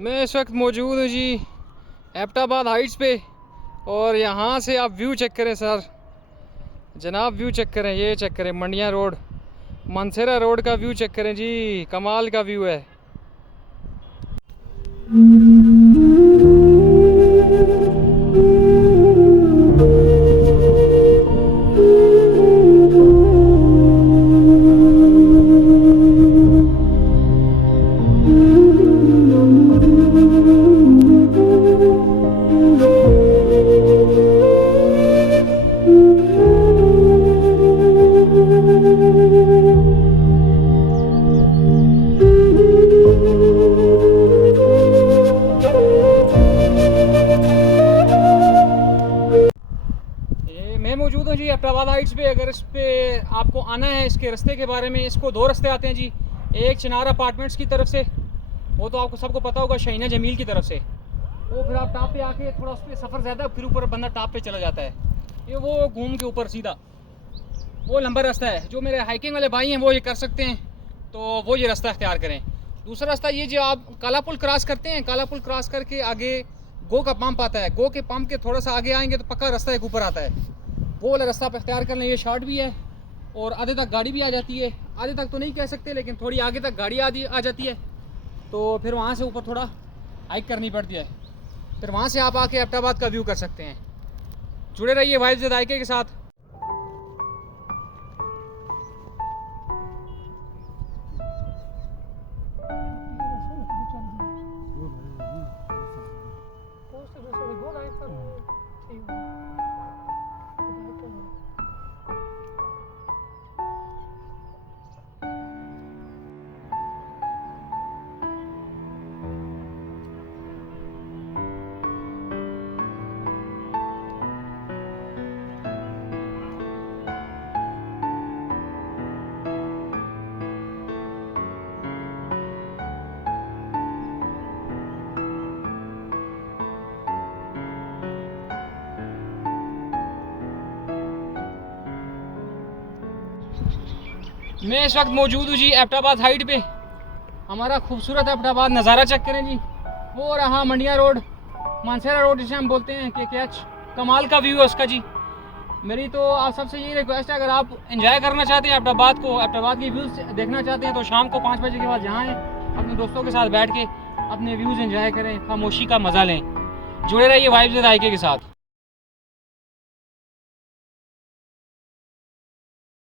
मैं इस वक्त मौजूद हूँ जी एबटाबाद हाइट्स पे, और यहाँ से आप व्यू चेक करें सर जनाब, व्यू चेक करें, ये चेक करें मंडियाँ रोड, मानसेरा रोड का व्यू चेक करें जी, कमाल का व्यू है। मैं मौजूद हूँ जी एबटाबाद हाइट्स पे। अगर इस पे आपको आना है, इसके रास्ते के बारे में, इसको दो रास्ते आते हैं जी। एक चिनार अपार्टमेंट्स की तरफ से, वो तो आपको सबको पता होगा, शहीना जमील की तरफ से। वो फिर आप टॉप पे आके थोड़ा उस पर सफ़र ज़्यादा, फिर ऊपर बंदा टॉप पे चला जाता है। ये वो घूम के ऊपर सीधा वो लंबा रास्ता है। जो मेरे हाइकिंग वाले भाई हैं वो ये कर सकते हैं, तो वो ये रास्ता अख्तियार करें। दूसरा रास्ता ये, जो आप काला पुल क्रॉस करते हैं, काला पुल क्रॉस करके आगे गो का पंप आता है, गो के पंप के थोड़ा सा आगे आएंगे तो पक्का रास्ता एक ऊपर आता है, वो वाला रास्ता आप अख्तियार कर लें। ये शॉर्ट भी है और आधे तक गाड़ी भी आ जाती है। आधे तक तो नहीं कह सकते, लेकिन थोड़ी आगे तक गाड़ी आ जाती है, तो फिर वहाँ से ऊपर थोड़ा हाइक करनी पड़ती है। फिर वहाँ से आप आके एबटाबाद का व्यू कर सकते हैं। जुड़े रहिए वाइब्स विद आईके के साथ। मैं इस वक्त मौजूद हूँ जी एबटाबाद हाइट पे। हमारा खूबसूरत एबटाबाद नज़ारा चेक करें जी। वो रहा मंडिया रोड, मानसेरा रोड जिसे हम बोलते हैं, KKH। कमाल का व्यू है उसका जी। मेरी तो आप सबसे यही रिक्वेस्ट है, अगर आप एंजॉय करना चाहते हैं एबटाबाद को, एबटाबाद की व्यूज़ देखना चाहते हैं, तो शाम को 5 बजे के बाद यहाँ आएँ, अपने दोस्तों के साथ बैठ के अपने व्यूज़ एंजॉय करें, खामोशी का मज़ा लें। जुड़े रहिए वाइब्स विद आईके के साथ।